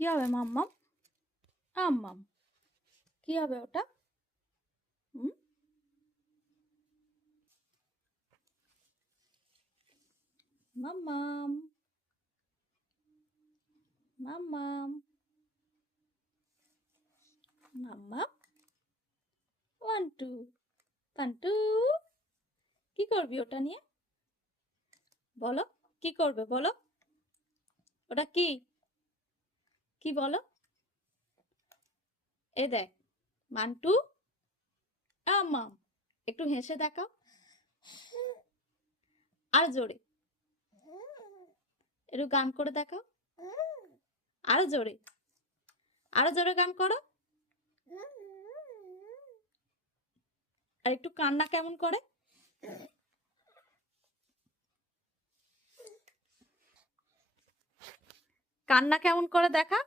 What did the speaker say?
কি হবে মাম্মাম? আম্মাম। কি হবে ওটা? হুম? মাম্মাম। মাম্মাম। মাম্মাম। 1 2 1 2। কি করবি ওটা নিয়ে? বলো, কি করবে বলো? ওটা কি? কি বলো? এ দেখ, মান্টু, আম্মাম। একটু হেসে দেখাও, আর জোরে। একটু গান করে দেখাও, আরো জোরে। আরো জোরে গান করো। আর একটু কান্না কেমন করে? কান্না কেমন করে দেখা।